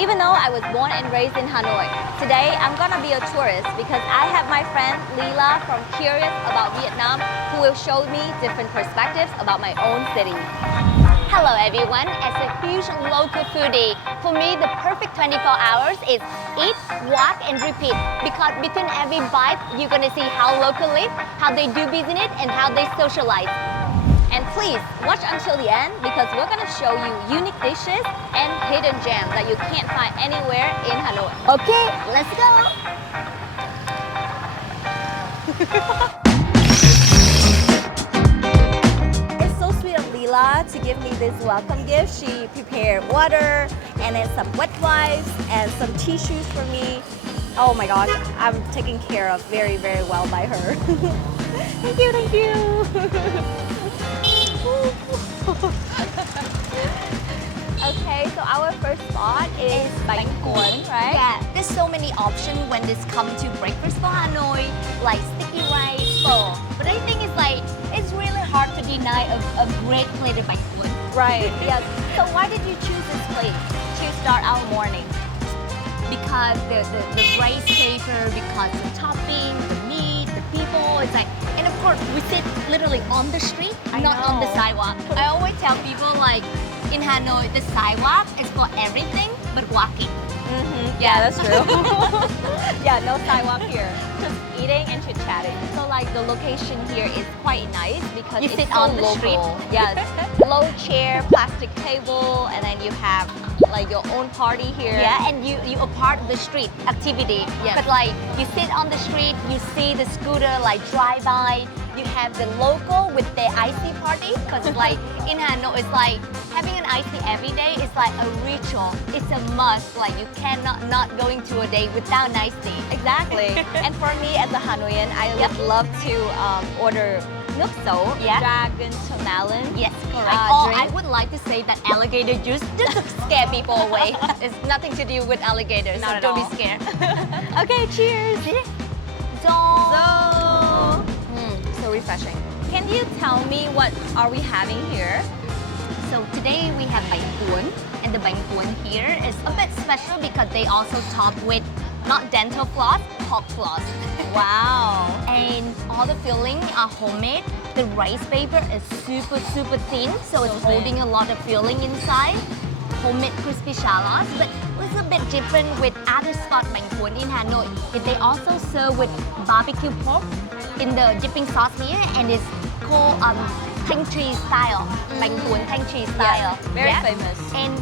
Even though I was born and raised in Hanoi, today I'm gonna be a tourist because I have my friend Lylla from Curious About Vietnam who will show me different perspectives about my own city. Hello everyone, as a huge local foodie, for me the perfect 24 hours is eat, walk and repeat because between every bite you're gonna see how local live, how they do business and how they socialize. And please watch until the end because we're gonna show you unique dishes and hidden gems that you can't find anywhere in Hanoi. Okay, let's go! It's so sweet of Lylla to give me this welcome gift. She prepared water and then some wet wipes and some tissues for me. Oh my gosh, I'm taken care of very, very well by her. Thank you, thank you. Okay, so our first spot is bánh cuốn, right? Yeah, there's so many options when this comes to breakfast for Hanoi, like sticky rice, pho. But I think it's really hard to deny a great plate of bánh cuốn. Right, yes. So why did you choose this place to start our morning? Because the rice paper, because the topping, the meat, the people, it's like, and of course we sit literally on the street, not on the sidewalk. I always tell people like in Hanoi the sidewalk is for everything but walking. Yeah, that's true. Yeah, no sidewalk here. Just eating and chit-chatting. So like the location here is quite nice because You it's sit so on the local. street. Yes, low chair, plastic table, and then you have like your own party here. Yeah, and you are part of the street activity. Yes. But like you sit on the street, you see the scooter like drive by. You have the local with the icy party because like in Hanoi, it's like having an icy every day is like a ritual. It's a must. Like you cannot not going to a day without an iced tea. Exactly. And for me as a Hanoian, I would love to order nước sấu, dragon to melon. Yes, correct. Drink. I would like to say that alligator juice just to scare people away. It's nothing to do with alligators, Not so at don't all. be scared. Okay, cheers. So, So refreshing. Can you tell me what are we having here? So today we have bánh cuốn, and the bánh cuốn here is a bit special because they also top with not dental floss, pork floss. Wow. And all the filling are homemade. The rice paper is super thin, so it's holding a lot of filling inside. Homemade crispy shallots, but it's a bit different with other spot bánh cuốn in Hanoi. They also serve with barbecue pork in the dipping sauce here, and it's called thanh trì style, bánh cuốn thanh trì style. Very famous. And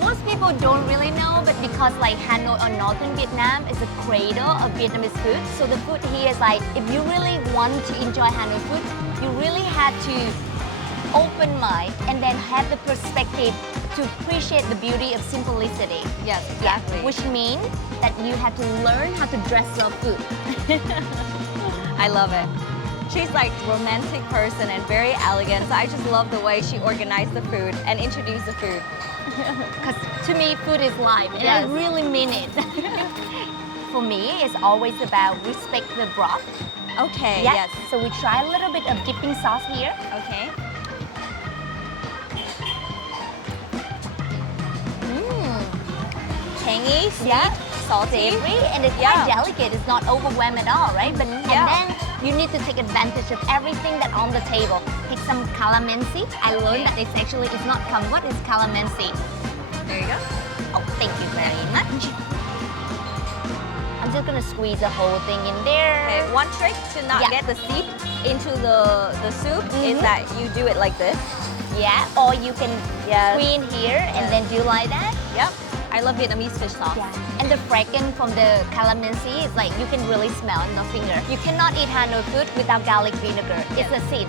most people don't really know, but because like Hanoi or northern Vietnam is a cradle of Vietnamese food, so the food here is like, if you really want to enjoy Hanoi food, you really have to open mind and then have the perspective to appreciate the beauty of simplicity. Yes, exactly. Which means that you have to learn how to dress your food. I love it. She's like romantic person and very elegant. So I just love the way she organized the food and introduced the food. Because to me, food is life, and I really mean it. For me, it's always about respect the broth. Okay, Yeah. yes. So we try a little bit of dipping sauce here. Okay. Tangy, sweet, salty. Savory, and it's quite delicate. It's not overwhelmed at all, right? But and then you need to take advantage of everything that's on the table. Take some calamansi. I learned that it's not kumquat, it's calamansi. There you go. Oh, thank you very much. I'm just gonna squeeze the whole thing in there. Okay, one trick to not get the seed into the soup is that you do it like this. Yeah, or you can screen here and then do like that. Yep. I love Vietnamese fish sauce. Yeah. And the fragrance from the calamansi is like you can really smell in your finger. You cannot eat Hanoi food without garlic vinegar. It's a sin.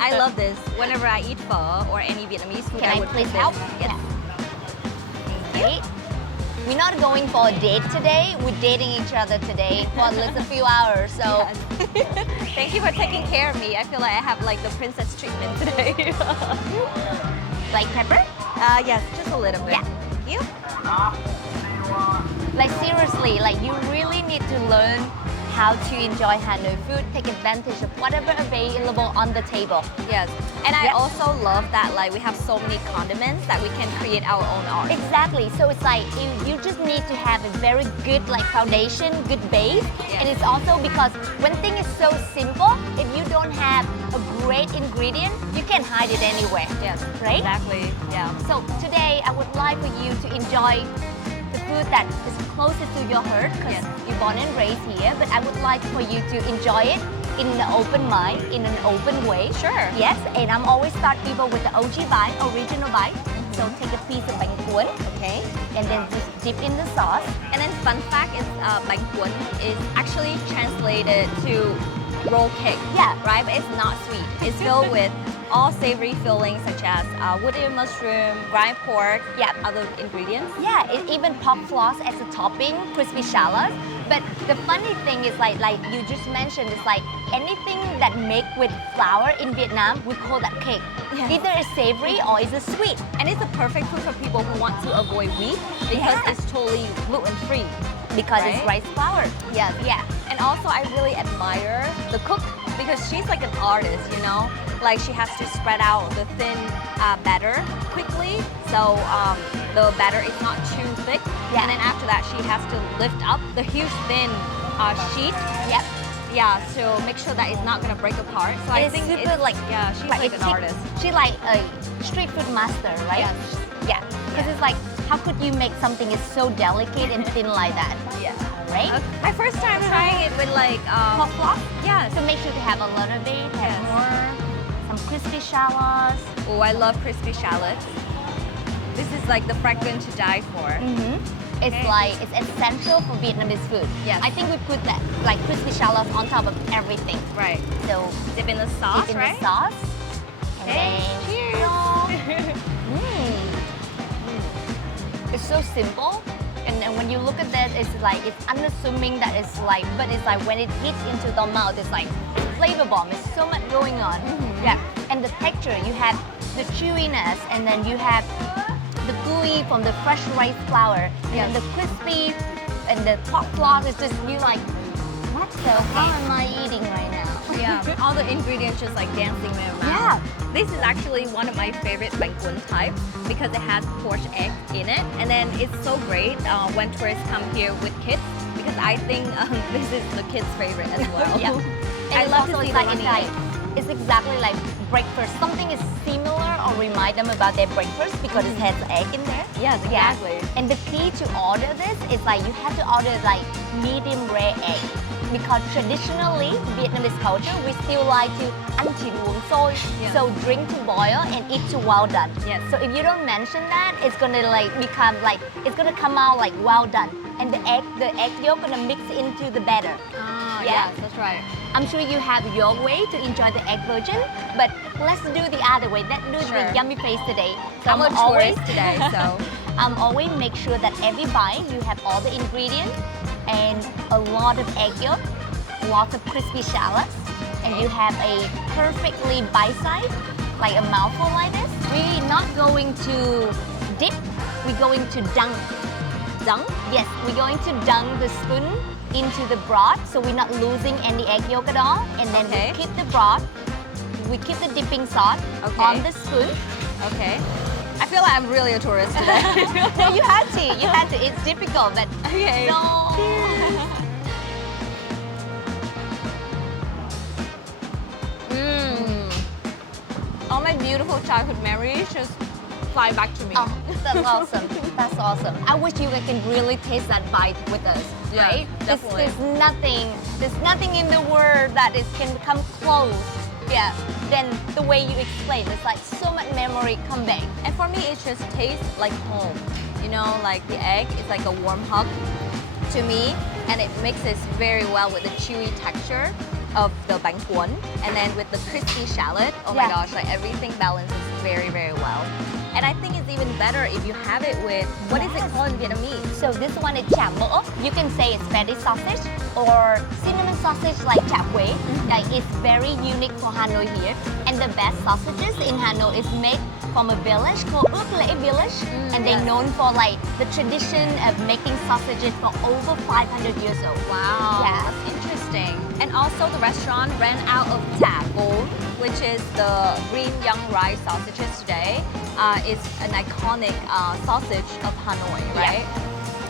I love this. Whenever I eat pho or any Vietnamese food, Can I would please put this. help? Yes. Okay. We're not going for a date today. We're dating each other today for at least a few hours. So Thank you for taking care of me. I feel like I have like the princess treatment today. like pepper? Yes, just a little bit. Yeah. Thank you. Like seriously, like you really need to learn how to enjoy Hanoi food, take advantage of whatever available on the table. Yes. And I Yep. also love that like we have so many condiments that we can create our own art. Exactly. So it's like you just need to have a very good like foundation, good base. Yeah. And it's also because when thing is so simple, if you don't have a great ingredient, you can hide it anywhere. Yes. Right? Exactly. Yeah. So today I would like for you to enjoy the food that is closest to your heart because Yes. you're born and raised here, but I would like for you to enjoy it in an open mind, in an open way. Sure. Yes, and I'm always start people with the OG bite, original bite. So take a piece of bánh cuốn, Okay. and then just dip in the sauce. And then fun fact is bánh cuốn is actually translated to roll cake. Yeah. Right? But it's not sweet. It's filled with all savory fillings such as woody mushroom, grind pork, other ingredients. Yeah, it even pop floss as a topping, crispy shallots. But the funny thing is like you just mentioned, it's like anything that make with flour in Vietnam, we call that cake. Yes. Either it's savory or it's a sweet. And it's a perfect food for people who want to avoid wheat because Yeah. it's totally gluten-free. Because it's Right? rice flour. Yes. Yeah. And also I really admire the cook because she's like an artist, you know? Like she has to spread out the thin batter quickly so the batter is not too thick. Yeah. And then after that she has to lift up the huge thin sheet. Yep. Yeah, to make sure that it's not gonna break apart. So I It's think super it's like she's like an artist. She like a street food master, right? Yes. Yeah. Because it's like, how could you make something is so delicate and thin like that? Yeah. Right? My first time trying it with like Pop floss. yes. So make sure to have a little bit, have Yes. more, some crispy shallots. Oh, I love crispy shallots. This is like the fragrance to die for. It's Okay. like, it's essential for Vietnamese food. Yes. I think we put that, like crispy shallots on top of everything. Right. So Dip in the sauce, dip in right? the sauce. And Okay. then, Cheers. It's so simple. And then when you look at that, it's like, it's unassuming that it's like, but it's like when it hits into the mouth, it's like flavor bomb. There's so much going on. Yeah. And the texture, you have the chewiness, and then you have the gooey from the fresh rice flour, and the crispy, and the pork floss is just, you like, what the hell am I eating right now? Yeah, all the ingredients just like dancing in your mouth. Yeah. This is actually one of my favorite bánh cuốn types because it has poached egg in it. And then it's so great when tourists come here with kids because I think this is the kids' favorite as well. Yeah. I And love also to see it's the like, running egg. it's exactly like breakfast. Something is similar or remind them about their breakfast because it has egg in there. Yes, exactly. And the key to order this is like you have to order like medium rare egg because traditionally Vietnamese culture we still like to ăn chín uống sôi, Yeah. so drink to boil and eat to well done. Yes. So if you don't mention that, it's gonna like become like it's gonna come out like well done, and the egg yolk gonna mix into the batter. Ah, Yeah. yes, that's right. I'm sure you have your way to enjoy the egg version, but let's do the other way. Let's do Sure. the yummy face today. So I'm a tourist today, so I'm always make sure that every bite you have all the ingredients and a lot of egg yolk, lots of crispy shallots, and you have a perfectly bite size, like a mouthful like this. We're not going to dip, we're going to dunk. Dunk? Yes, we're going to dunk the spoon into the broth, so we're not losing any egg yolk at all. And then Okay. we keep the broth, we keep the dipping sauce Okay. on the spoon. okay. I feel like I'm really a tourist today. No, you had to. You had to. It's difficult, but Okay. no. All my beautiful childhood memories just fly back to me. Oh, that's awesome. That's awesome. I wish you guys can really taste that bite with us, Yeah, right? definitely. There's nothing in the world that can come close. Yeah. Then the way you explain, it's like so much memory come back. And for me, it just tastes like home. You know, like the egg is like a warm hug to me, and it mixes very well with the chewy texture of the bánh cuốn, and then with the crispy shallot. Oh my Yeah. gosh, like everything balances very, very well. And I think it's even better if you have it with, what is it Yes. called in Vietnamese? So this one is chả mỡ. You can say it's fatty sausage or cinnamon sausage like chả quế. Like it's very unique for Hanoi here. And the best sausages in Hanoi is made from a village called Ước Lễ Village. And they're yes. known for like the tradition of making sausages for over 500 years old. Wow, Yeah. that's interesting. interesting. And also the restaurant ran out of thả bún, which is the green young rice sausages today. It's an iconic sausage of Hanoi, right?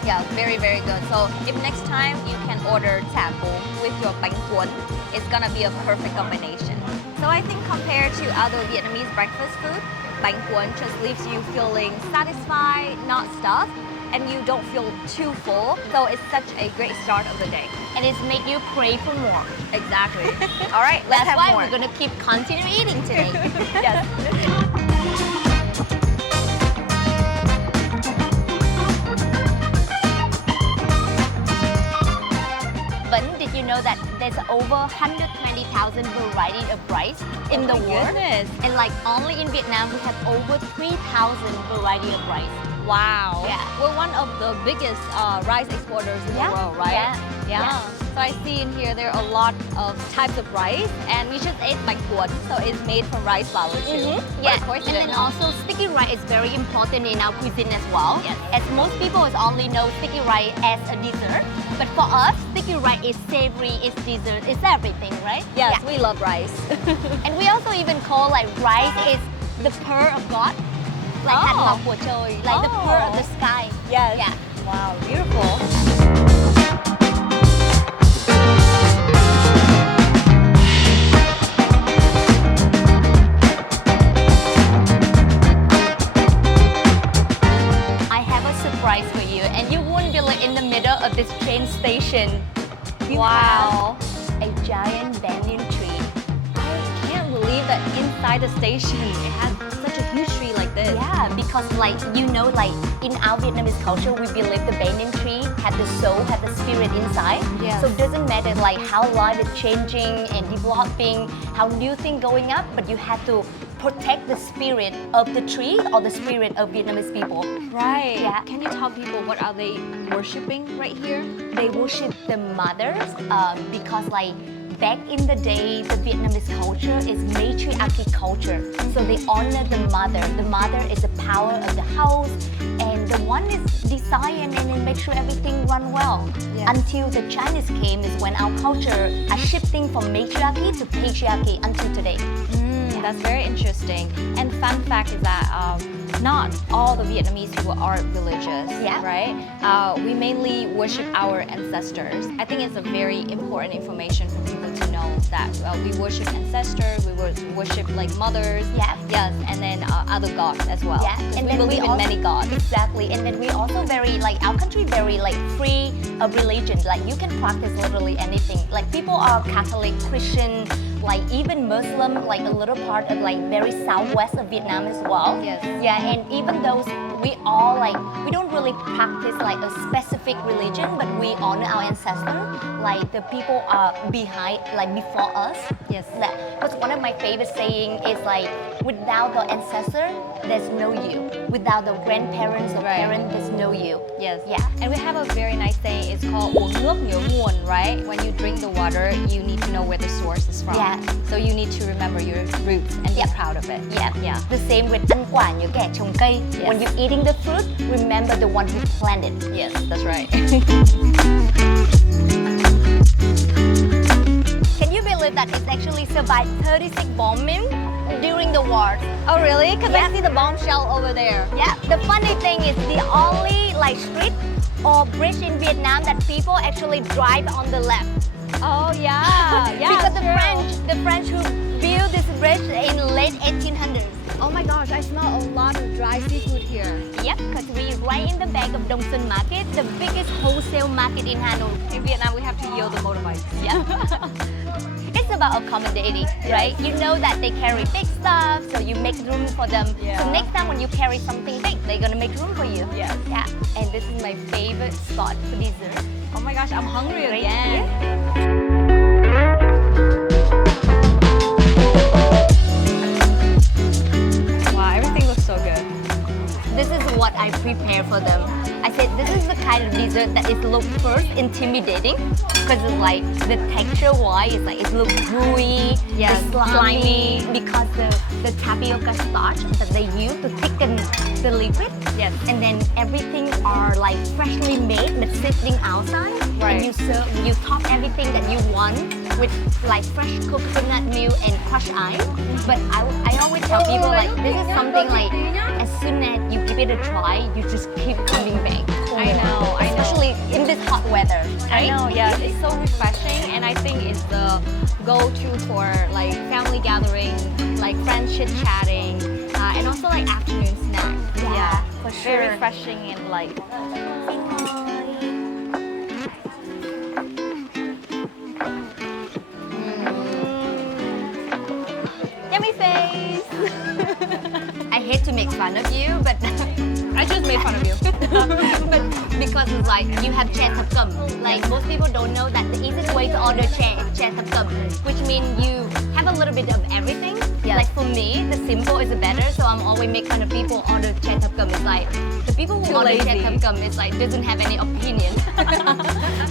Yeah, very, very good. So if next time you can order thả bún with your bánh cuốn, it's gonna be a perfect combination. So I think compared to other Vietnamese breakfast food, bánh cuốn just leaves you feeling satisfied, not stuffed, and you don't feel too full. So it's such a great start of the day. And it's make you crave for more. Exactly. All right, let's That's have why more. we're gonna keep continue eating today. Yes. But did you know that there's over 120,000 variety of rice in the world? Goodness. And like only in Vietnam, we have over 3,000 variety of rice. Wow. Yeah. We're one of the biggest rice exporters in the world, right? Yeah. So I see in here there are a lot of types of rice, and we just ate bánh cuốn, so it's made from rice flour too. Yeah, Of course, and then also sticky rice is very important in our cuisine as well. Yes. As most people only know sticky rice as a dessert, but for us, sticky rice is savory, it's dessert, it's everything, right? Yes, Yeah. we love rice. And we also even call like rice is the pearl of God, like hạt ngọc của trời, like the pearl of the sky. Yes. Yeah. Wow, beautiful. I have a surprise for you, and you won't believe in the middle of this train station. You Wow. have a giant banyan tree. I can't believe that inside the station it has such a huge tree like this. Yeah, because like you know, like in our Vietnamese culture, we believe the banyan tree had the soul, had the spirit inside. Yes. So it doesn't matter like how life is changing and developing, how new thing going up, but you have to protect the spirit of the tree or the spirit of Vietnamese people. Right. Yeah. Can you tell people what are they worshiping right here? They worship the mothers because like back in the day, the Vietnamese culture is matriarchy culture. So they honor the mother. The mother is the power of the house, and the one is design and then make sure everything run well. Yes. Until the Chinese came is when our culture are shifting from matriarchy to patriarchy until today. That's very interesting. And fun fact is that not all the Vietnamese people are religious, Yeah. right? We mainly worship our ancestors. I think it's a very important information for people to know that we worship ancestors, we worship like mothers, yes, and then other gods as well. Yeah, 'Cause and we then believe in many gods. Exactly, and then we also very like our country very like free of religion. Like you can practice literally anything. Like people are Catholic, Christian, like even Muslim, like a little part of like very southwest of Vietnam as well. Yes. Yeah, and even those we all like we don't really practice like a specific religion, but we honor our ancestors. Like the people are behind, like before us. Yes. Because one of my favorite saying is like, without the ancestor, there's no you. Without the grandparents or Right. parents, there's no you. Yes. Yeah. And we have a very nice saying. It's called uống nước nhớ nguồn, right? When you drink the water, you need to know where the source is from. Yeah. So you need to remember your roots and be proud of it. Yeah. Yeah. The same with ăn quả nhớ kẻ trồng cây. Yes. When you're eating the fruit, remember the one who planted. Yes, that's right. Can you believe that it actually survived 36 bombing during the war? Oh, really? Because Yeah. I see the bombshell over there. Yeah. The funny thing is the only like street or bridge in Vietnam that people actually drive on the left. Oh, yeah. Yeah, Because true. the French who built this bridge in late 1800s. Oh my gosh, I smell a lot of dry seafood here. Yep, because we're right in the back of Dong Xuân Market, the biggest wholesale market in Hanoi. In Vietnam, we have to yield the motorbikes. Yeah. It's about accommodating, right? You know that they carry big stuff, so you make room for them. Yeah. So next time when you carry something big, they're gonna make room for you. Yes. Yeah. And this is my favorite spot for dessert. Oh my gosh, I'm hungry Right again. here. Wow, everything looks so good. This is what I prepare for them. I said this is the kind of dessert that is look first intimidating because it's like the texture wise it's like it looks gooey, Yes, it's slimy because the tapioca starch that they use to thicken the liquid Yes. And then everything are like freshly made but sitting outside. Right. And you top everything that you want with like fresh coconut milk and crushed ice. But I always tell people like this is something like as soon as you give it a try, you just keep coming back. I know. Especially in this hot weather. I know, yeah, it's so refreshing, and I think it's the go-to for like family gathering, like friends chit-chatting, and also like afternoon snack. Yeah, for sure. Very refreshing and light. Yummyface! I hate to make fun of you, but I just made fun of you. but because it's like you have chè thập cẩm. Like most people don't know that the easiest way to order chè thập cẩm, which means you have a little bit of everything. Yes. Like for me, the simple is the better. So I'm always make fun of people order chè thập cẩm. It's like the people who Too order chè lazy. thập cẩm is like doesn't have any opinion.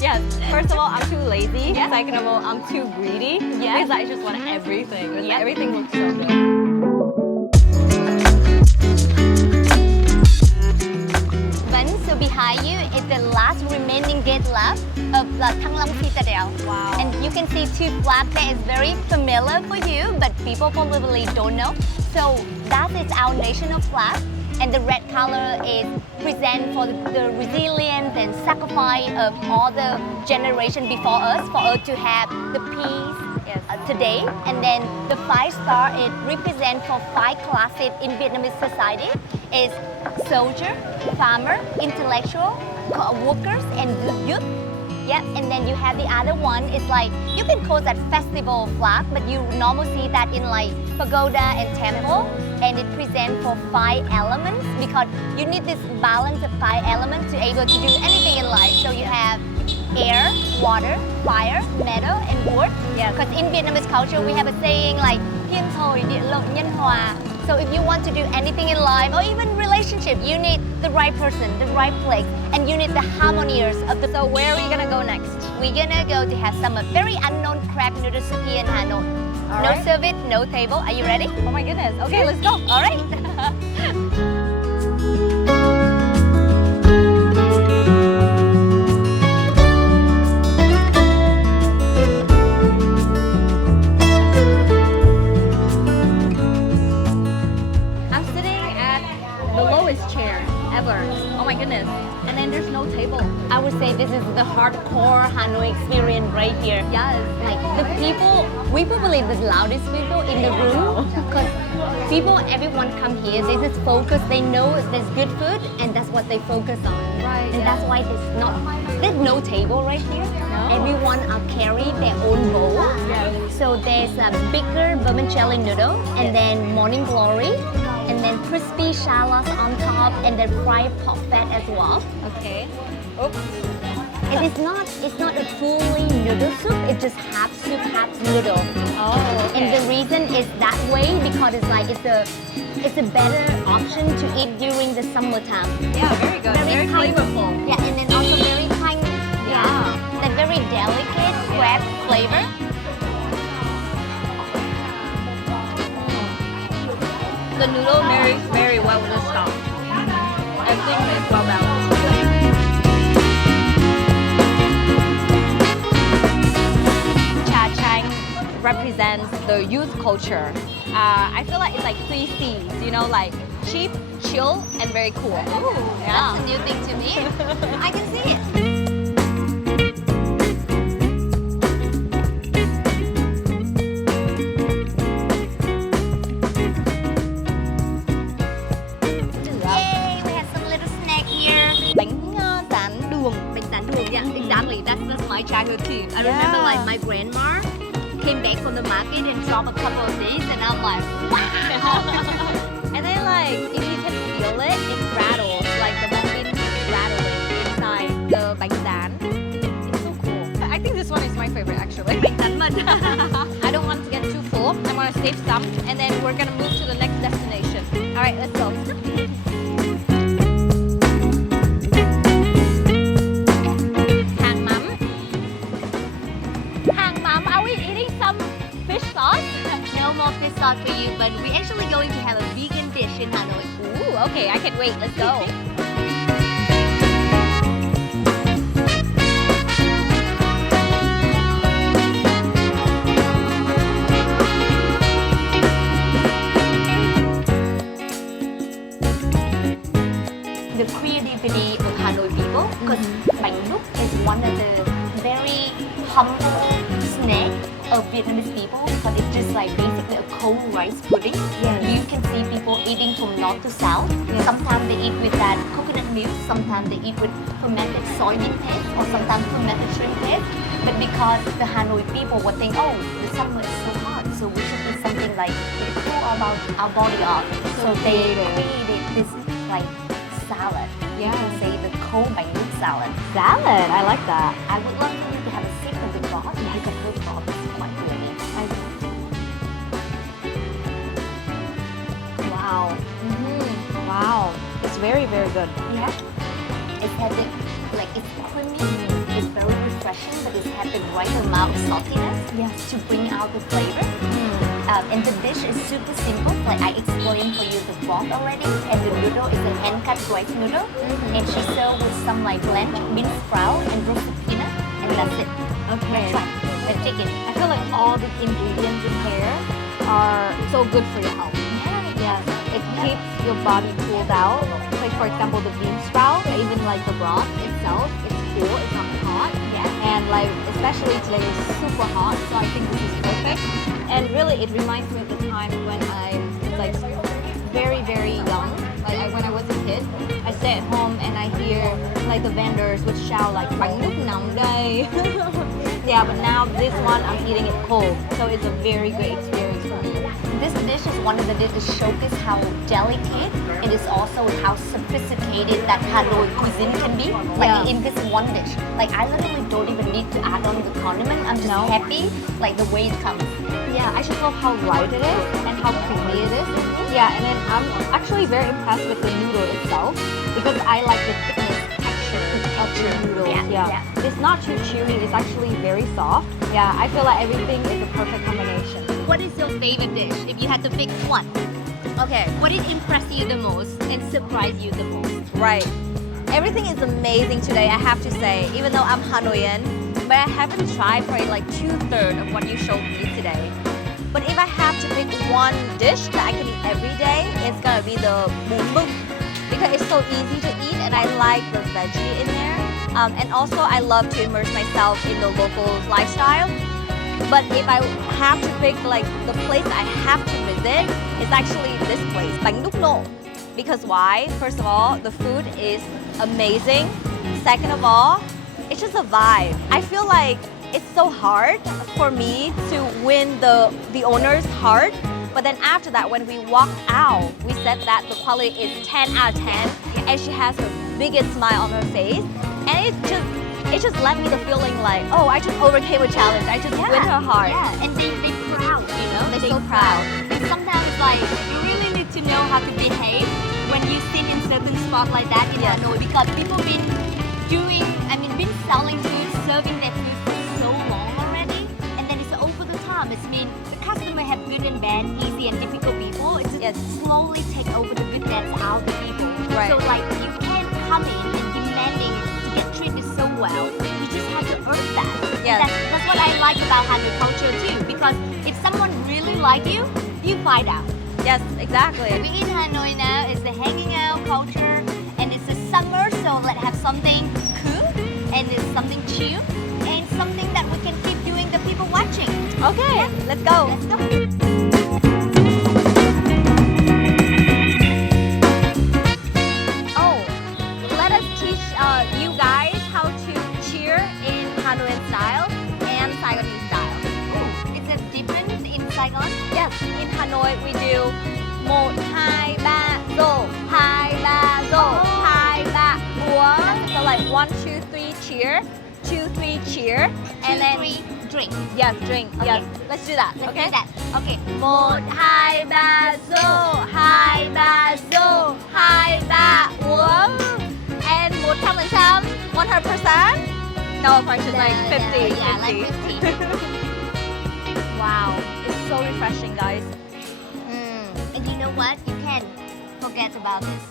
Yes, first of all, I'm too lazy. Second of all, I'm too greedy. Because I just want everything. Because everything looks so good. So behind you is the last remaining gate left of the Thăng Long Citadel. Wow. And you can see two flags that is very familiar for you, but people probably don't know. So that is our national flag, and the red color is present for the resilience and sacrifice of all the generation before us, for us to have the peace. Yes. Today, and then the 5 star it represents for 5 classes in Vietnamese society is soldier, farmer, intellectual, workers, and youth. Yep, and then you have the other one. It's like you can call that festival flag, but you normally see that in like pagoda and temple, and it presents for 5 elements because you need this balance of 5 elements to able to do anything in life. So you have air, water, fire, metal, and wood. Yes. Because in Vietnamese culture, we have a saying like thiên thời, địa lợi, nhân hòa. So if you want to do anything in life or even relationship, you need the right person, the right place, and you need the harmonious of the. So where are we gonna go next? We're gonna go to have some very unknown crab noodle soup here in Hanoi. All No right. service, no table. Are you ready? Oh my goodness. Okay, let's go. All right. I'm sitting at the lowest chair ever. Oh my goodness. And then there's no table. I would say this is the hardcore Hanoi experience right here. Yes. Like the people, we probably the loudest people in the room because people, everyone come here, they just focus, they know there's good food and that's what they focus on. Right, And that's why there's no table right here. No. Everyone are carry their own bowl. Yes. So there's a bigger vermicelli noodle and then morning glory and then crispy shallots on top and then fried pork fat as well. Okay. Oops. And it's not a fully noodle soup, it's just half soup, half noodle. Oh, okay. And the reason is that way because it's a better option to eat during the summertime. Yeah, very good. Very kind- flavorful. Yeah, and then also very kind, the very delicate crab flavor. The noodle marries very well with the stock. Everything is well balanced. Cha Chang represents the youth culture. I feel like it's like 3 C's, you know, like cheap, chill, and very cool. Ooh, Yeah. that's a new thing to me. I can see it. Yay, we have some little snack here. Bánh rán đường. Bánh rán đường, yeah, exactly. That's my childhood too. I remember like my grandma came back from the market and dropped a couple of these, and I'm like, wow. And then like, if you can feel it, it rattles, like the muffin is rattling inside the bánh rán. It's so cool. I think this one is my favorite actually. I don't want to get too full. I want to save some, and then we're gonna move to the next destination. All right, let's go. Hàng mắm. Hàng mắm. Are we eating some fish sauce? No more fish sauce for you, but we're actually going to have a vegan dish in Hanoi. Ooh, okay. I can't wait. Let's go. duk is one of the very humble snack of Vietnamese people because it's just like basically a cold rice pudding. Yes. You can see people eating from north to south. Yes. Sometimes they eat with that coconut milk, sometimes they eat with fermented soybean paste, or sometimes fermented shrimp paste. But because the Hanoi people would think, oh, the summer is so hot, so we should eat something like to cool our body off. So they created this like salad. You can say the cold by milk salad. Salad, I like that. I would love for you to have a sip of the broth. Yeah, the whole broth is quite good. Wow. Wow. It's very, very good. Yeah. It has the, like it's creamy, it's very refreshing, but it has the right amount of saltiness to bring out the flavor. And the dish is super simple. Like I explained for you the broth already, and the noodle is an hand-cut rice noodle, and she served with some like blanched bean sprout and roasted peanut, and that's it. Okay. Let's try. Let's take it. I feel like all the ingredients in here are so good for your health. Yes, it keeps your body cooled out. Like for example, the bean sprout, even like the broth itself, it's cool, it's not hot. Yeah. And like especially today is super hot, so I think this is perfect. And really, it reminds me of the time when I was like very, very young. Like when I was a kid, I stay at home and I hear like the vendors would shout like "bánh nước nóng đây." Yeah, but now this one I'm eating it cold, so it's a very good experience for me. This dish is one of the dishes showcase how delicate it is, also how sophisticated that Hanoi cuisine can be. Like in this one dish, like I literally don't even need to add on the condiment. I'm just happy like the way it comes. Yeah, I just love how light it is and how creamy it is. Yeah, and then I'm actually very impressed with the noodle itself because I like the thickness texture of the noodle. Yeah. It's not too chewy, it's actually very soft. Yeah, I feel like everything is a perfect combination. What is your favorite dish if you had to pick one? Okay. What did impress you the most and surprise you the most? Right. Everything is amazing today, I have to say, even though I'm Hanoian, but I haven't tried probably like 2/3 of what you showed me today. But if I have to pick one dish that I can eat every day, it's gonna be the bún bực because it's so easy to eat and I like the veggie in there. And also I love to immerse myself in the local lifestyle. But if I have to pick like the place I have to visit, it's actually this place, bánh đúc nộ. Because why? First of all, the food is amazing. Second of all, it's just a vibe. I feel like it's so hard for me to win the owner's heart. But then after that, when we walked out, we said that the quality is 10 out of 10 and she has her biggest smile on her face. And it just left me the feeling like, oh, I just overcame a challenge. I just win her heart. Yeah, and they're proud, you know? They're so proud. And sometimes like, you really need to know how to behave when you sit in certain spots like that in Hanoi because people been selling food, serving their food for so long already. And then it's over the time. It means the customer have good and bad, easy and difficult people. It's just slowly take over the good that's out the people. Right. So like, you can't come in and demanding to get treated so well. You just have to earn that. Yes. That's what I like about Hanoi culture too. Because if someone really like you, you find out. Yes, exactly. We in Hanoi now is the hanging out culture, and it's the summer, so let's have something cool, and it's something chill, and something that we can keep doing the people watching. Okay, let's go. Let's go. Oh, let us teach you guys how to cheer in Hanoian style and Saigonese style. Ooh, is it different in Saigon? Yes, in Hanoi we do 1, 2, 3, rô, 2, 3, rô, 2, 3, uống. So like 1, 2, 3 cheer, 2, 3 cheer, and then 3 drink. yes, drink. Okay. Yes, let's do that. Let's Okay. do that. Okay. 1, 2, 3, rô, 2, 3, rô, 2, 3 uống. And 100%, 100%. No, of course it's like 50. Yeah, like 50. Wow, it's so refreshing, guys. And you know what? You can't forget about this.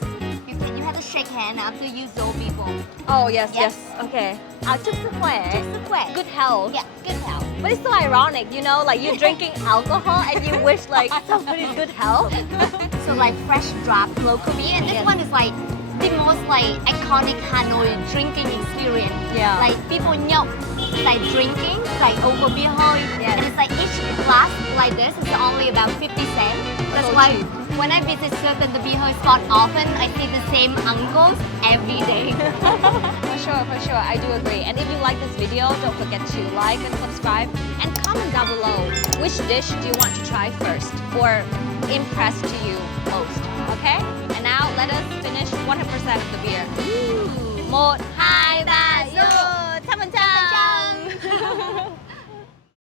You have to shake hand after you show people. Oh yes, Yes. yes. Okay. Chúc sức khỏe. Chúc sức khỏe. Good health. Yeah, good health. But it's so ironic, you know, like you're drinking alcohol and you wish like somebody's good health. So like fresh drop locally, and this Yes. one is like the most like iconic Hanoi drinking experience. Yeah. Like people know like drinking like over beer hoi. Yes. And it's like each glass like this is only about 50 cents. That's So why cheap. when I visit certain the beer hoi spot often, I see the same uncles every day. For sure, I do agree. And if you like this video, don't forget to like and subscribe and comment down below which dish do you want to try first or impressed to you most, okay? And now let us finish 100% of the beer. 1, 2, 3